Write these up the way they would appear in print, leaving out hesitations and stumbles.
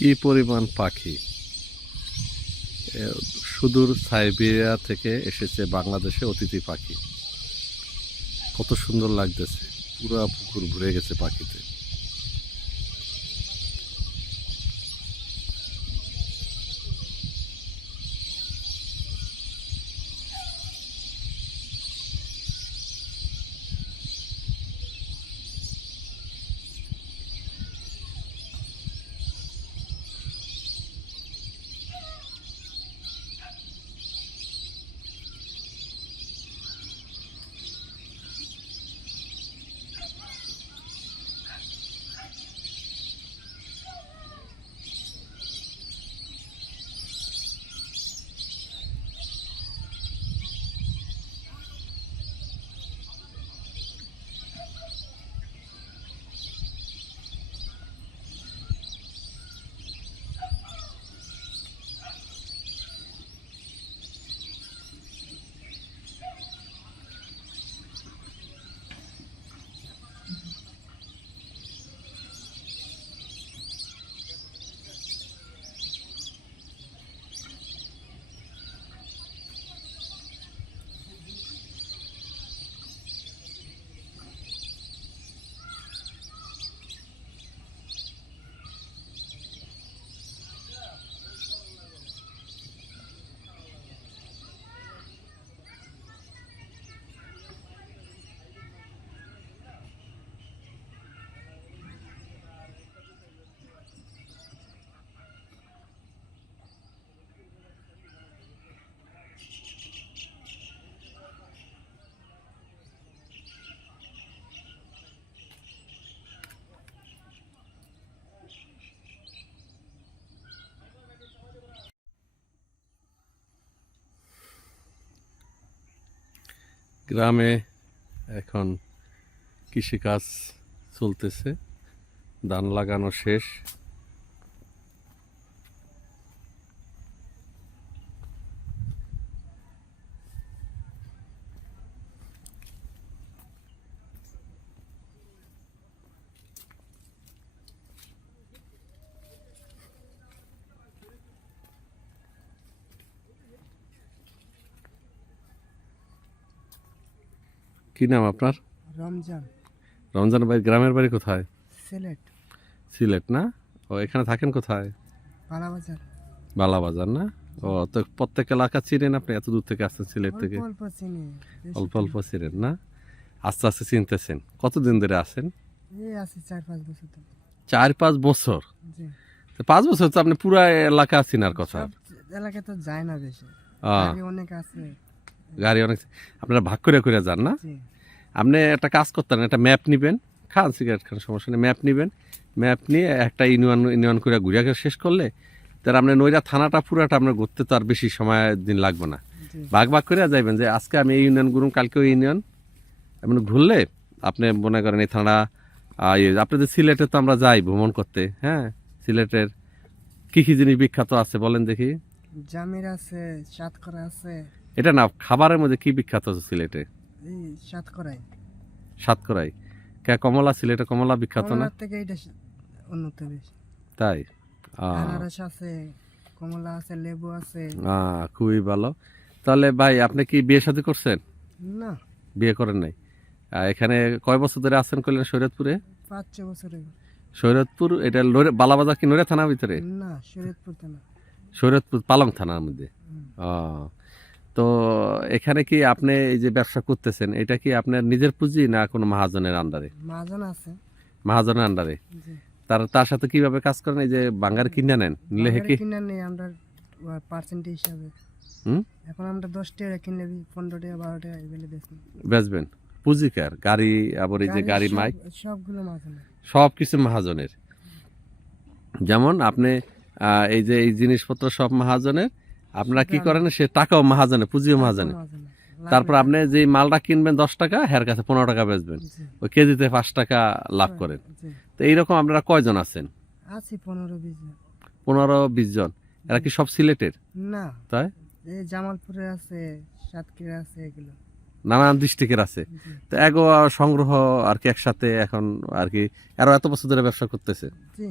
কি পরিমাণ পাখি! সুদূর সাইবেরিয়া থেকে এসেছে বাংলাদেশে অতিথি পাখি। কত সুন্দর লাগতেছে, পুরা পুকুর ভরে গেছে পাখিতে। গ্রামে এখন কৃষিকাজ চলতেছে, ধান লাগানো শেষ। কি নাম আপনার? রমজান। রমজান ভাই, গ্রামের বাড়ি কোথায়? সিলেট। সিলেট না? ও, এখানে থাকেন কোথায়? বালাবাজার। বালাবাজার না? ও, তো প্রত্যেক এলাকা চিনেন আপনি? এত দূর থেকে আসছেন সিলেট থেকে? অল্প অল্প চিনি, বেশি অল্প অল্প চিনি চিনেন না? আস্তে আস্তে চিনতেছেন। কতদিন ধরে আছেন? না। এই আছে 4-5 বছর ধরে। 4-5 বছর? জি। তো 5 বছর তো আপনি পুরা এলাকা চিনার কথা। সব এলাকায় তো যায় না বেশি, আহ, গাড়ি অনেক আছে। গাড়ি অনেক। আপনারা ভাগ করে করে যান না? জি। আপনি একটা কাজ করতেন, একটা ম্যাপ নিবেন, খান সিগারেট খান, সমস্যা নেই, ম্যাপ নিবেন। ম্যাপ নিয়ে একটা ইউনিয়ন ইউনিয়ন করে ঘুরিয়া শেষ করলে তার আপনি নইরা থানাটা পুরাটা আপনার ঘুরতে তো আর বেশি সময় দিন লাগবে না। জি। ভাগ ভাগ করে যাইবেন যে আজকে আমি এই ইউনিয়ন ঘুরুম, কালকে ওই ইউনিয়ন, এমন ঘুরলে আপনি মনে করেন এই থানা। আপনাদের সিলেটে তো আমরা যাই ভ্রমণ করতে, হ্যাঁ। সিলেটের কি কি জিনিস বিখ্যাত আছে বলেন দেখি? জামির আছে, সাতকরা আছে। এটা না, খাবারের মধ্যে কি বিখ্যাত আছে সিলেটে? এই সাতকরাই। সাতকরাই। কমলা, সিলেটে কমলা বিখ্যাত না? কমলার থেকে এটা উন্নত বেশি। তাই? আনারস আছে, কমলা আছে, লেবু আছে। খুবই ভালো। তাহলে ভাই, আপনি কি বিয়ে শাদী করছেন? না। বিয়ে করেন নাই? এখানে কয় বছর ধরে আছেন করলেন শরীয়তপুরে? 5-6 বছর হয়ে গেল। শরীয়তপুর এটা বালাবাজার কি নড়িয়া থানার ভিতরে? না, শরীয়তপুর তো না। শরীয়তপুর পালং থানার মধ্যে। হুম। তো এখানে কি আপনি এই যে ব্যবসা করতেছেন, এটা কি আপনার নিজের পুঁজি না কোনো মহাজনের আন্ডারে? মাজন আছে। মহাজনের আন্ডারে? জি। তার সাথে কিভাবে কাজ করেন? এই যে বাঙ্গার কিনে নেন, নিলে বাঙালি কি? কিনা নেই আমরা, পার্সেন্টেজ হিসাবে। হুম, এখন আমরা 10 টাকা কিনলে 15 টাকা 12 টাকা এগুলো বেচবো। বেচবেন? পুঁজিকার গাড়ি, আবার এই যে গাড়ি মাইক সবগুলো মাঝে। সব কিছু মহাজনের। যেমন আপনি এই যে এই জিনিসপত্র সব মহাজনের, আপনারা কি করেন, সে টাকাও মহাজনের, পুঁজিও মহাজনের। তারপর আপনি যে মালটা কিনবেন 10 টাকা, হের কাছে 15 টাকা বেচবেন, ওই কেজিতে 5 টাকা লাভ করেন। তো এইরকম আপনারা কয়জন আছেন? আছি 15-20 জন। 15-20 জন। এরা কি সব সিলেটের? না, তাই? এই জামালপুরে আছে, সাতক্ষীরা আছে, এগুলো নানান ডিস্ট্রিক্টের আছে। জি। তো এগো সংগ্রহ আর কি একসাথে এখন আর কি, আরো এত বছর ধরে ব্যবসা করতেছে। জি।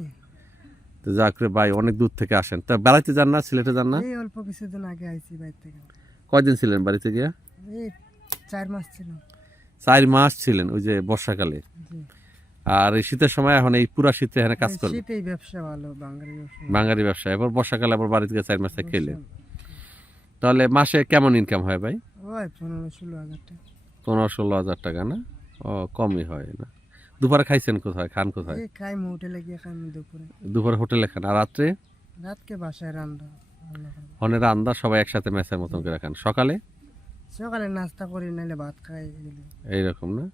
তো যাক রে ভাই, অনেক দূর থেকে আসেন। তা বেড়াইতে যান না, সিলেটে যান না? এই অল্প কিছুদিন আগে আইছি বাইরে থেকে। কয়দিন ছিলেন বাড়িতে গিয়া? এই 4 মাস ছিল। 4 মাস ছিলেন, ওই যে বর্ষাকালে। জি। আর এই শীতের সময় এখন এই পুরা শীতে এখানে কাজ করবেন, শীতেই ব্যবসা ভালো, বাঙালি ব্যবসা। বাঙালি ব্যবসা। এবার বর্ষাকালে আবার বাড়ি থেকে 4 মাস থেকে খেলেন। তাহলে মাসে কেমন ইনকাম হয় ভাই? ওই 15-16 হাজার টাকা। 15-16 হাজার টাকা না? ও, কমই হয় না। দুপুরে খাইছেন কোথায়, খান কোথায়? এই খাই হোটেলে গিয়ে খাই দুপুরে। দুপুরে হোটেলে খান, আর রাত্রে রাতকে বাসায় রান্না। হনের আন্দা সবাই একসাথে মেসের মতন করে খান। সকালে সকালে নাস্তা করি, নাইলে ভাত খাই এগুলো। এইরকম না?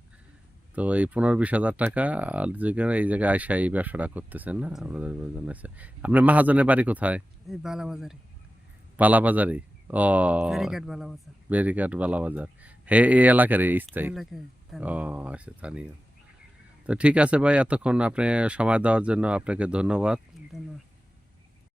তো এই 15-20 হাজার টাকা আর যেখানে এই জায়গায় আইসা এই ব্যবসাটা করতেছেন না, আপনাদের জানাইছে। আপনার মাহাজনের বাড়ি কোথায়? এই বালাবাজারে, বালাবাজারি। ও, ফেরিঘাট বালাবাজার বেরিঘাট বালাবাজার। হে, এই এলাকার স্থায়ী? এলাকায়। ও আচ্ছা, স্থানীয়। তো ঠিক আছে ভাই, এতক্ষণ আপনি সময় দেওয়ার জন্য আপনাকে ধন্যবাদ। ধন্যবাদ।